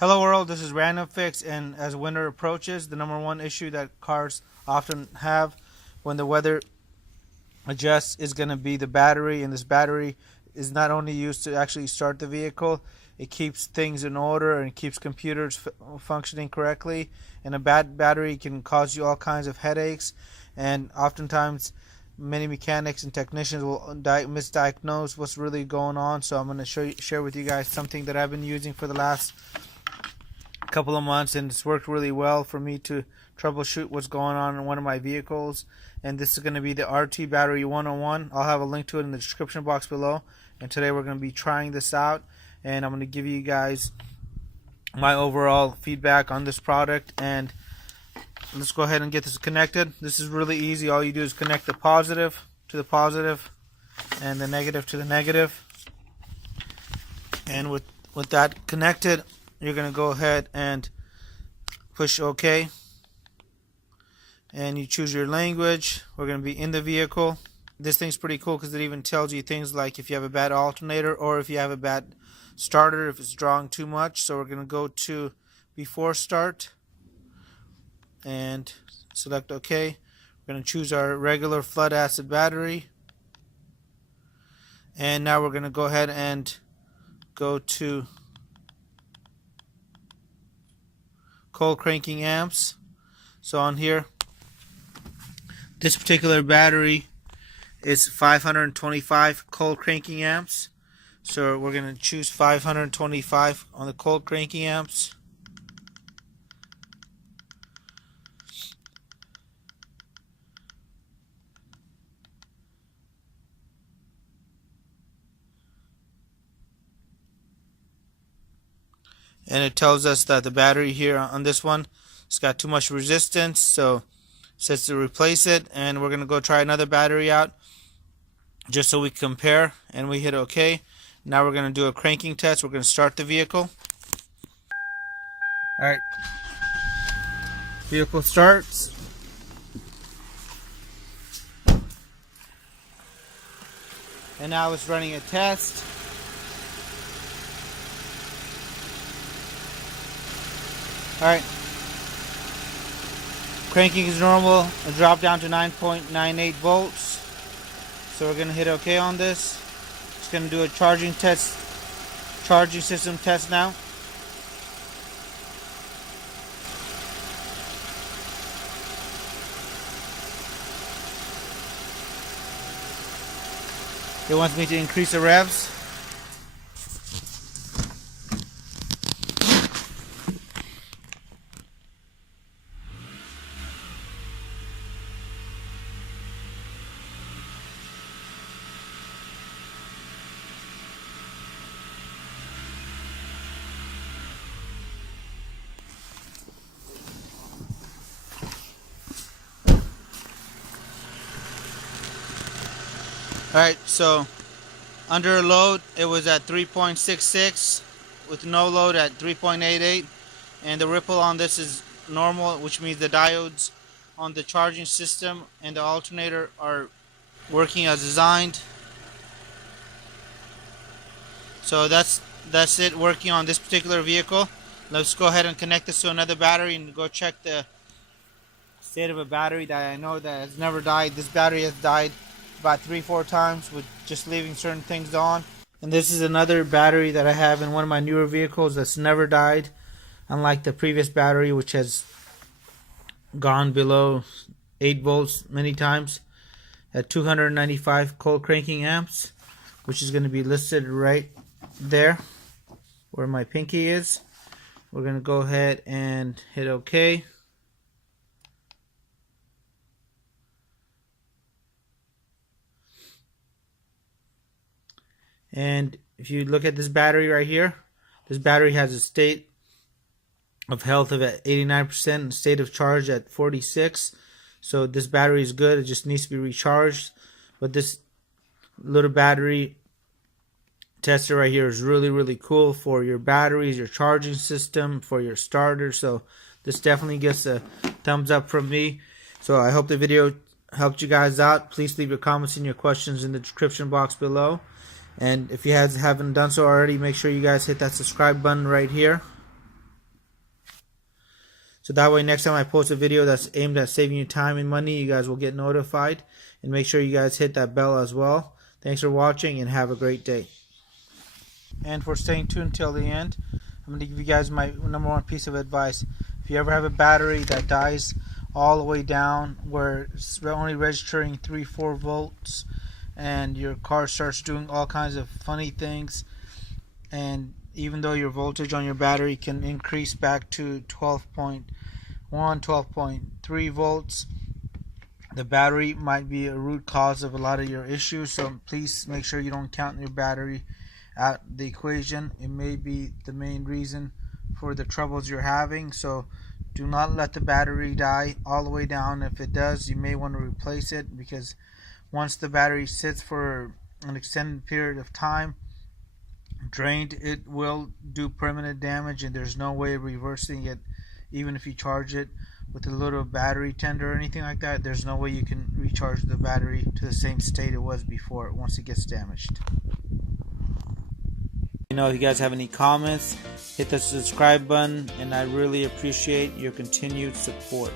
Hello world, this is Random Fix, and as winter approaches, the number one issue that cars often have when the weather adjusts is going to be the battery. And this battery is not only used to actually start the vehicle, it keeps things in order and keeps computers functioning correctly. And a bad battery can cause you all kinds of headaches, and oftentimes many mechanics and technicians will misdiagnose what's really going on. So I'm going to share with you guys something that I've been using for the last couple of months, and it's worked really well for me to troubleshoot what's going on in one of my vehicles. And this is going to be the RT Battery 101. I'll have a link to it in the description box below. And today we're going to be trying this out, and I'm going to give you guys my overall feedback on this product. And let's go ahead and get this connected. This is really easy. All you do is connect the positive to the positive and the negative to the negative. And with that connected, you're going to go ahead and push OK, and you choose your language. We're going to be in the vehicle. This thing's pretty cool because it even tells you things like if you have a bad alternator or if you have a bad starter, if it's drawing too much. So we're going to go to before start and select OK. We're going to choose our regular flood acid battery, and now we're going to go ahead and go to cold cranking amps. So on here, this particular battery is 525 cold cranking amps. So we're going to choose 525 on the cold cranking amps. And it tells us that the battery here on this one, it's got too much resistance, so it says to replace it. And we're going to go try another battery out just so we compare, and we hit OK. Now we're going to do a cranking test. We're going to start the vehicle. Alright, vehicle starts. And now it's running a test. Alright, cranking is normal. It dropped down to 9.98 volts. So we're going to hit OK on this. It's going to do a charging system test now. It wants me to increase the revs. Alright, so under load it was at 3.66, with no load at 3.88, and the ripple on this is normal, which means the diodes on the charging system and the alternator are working as designed. So that's it working on this particular vehicle. Let's go ahead and connect this to another battery and go check the state of a battery that I know that has never died. This battery has died about 3-4 times with just leaving certain things on. And this is another battery that I have in one of my newer vehicles that's never died, unlike the previous battery which has gone below 8 volts many times at 295 cold cranking amps, which is going to be listed right there where my pinky is. We're going to go ahead and hit OK. And if you look at this battery right here, this battery has a state of health of at 89% and state of charge at 46. So this battery is good. It just needs to be recharged. But this little battery tester right here is really cool for your batteries, your charging system, for your starter. So this definitely gets a thumbs up from me. So I hope the video helped you guys out. Please leave your comments and your questions in the description box below. And if you guys haven't done so already, make sure you guys hit that subscribe button right here. So that way next time I post a video that's aimed at saving you time and money, you guys will get notified. And make sure you guys hit that bell as well. Thanks for watching and have a great day. And for staying tuned till the end, I'm going to give you guys my number one piece of advice. If you ever have a battery that dies all the way down where it's only registering 3-4 volts and your car starts doing all kinds of funny things, and even though your voltage on your battery can increase back to 12.1, 12.3 volts, the battery might be a root cause of a lot of your issues. So please make sure you don't count your battery at the equation. It may be the main reason for the troubles you're having. So do not let the battery die all the way down. If it does, you may want to replace it, because once the battery sits for an extended period of time drained, it will do permanent damage, and there's no way of reversing it. Even if you charge it with a little battery tender or anything like that, there's no way you can recharge the battery to the same state it was before once it gets damaged. If you guys have any comments, hit the subscribe button, and I really appreciate your continued support.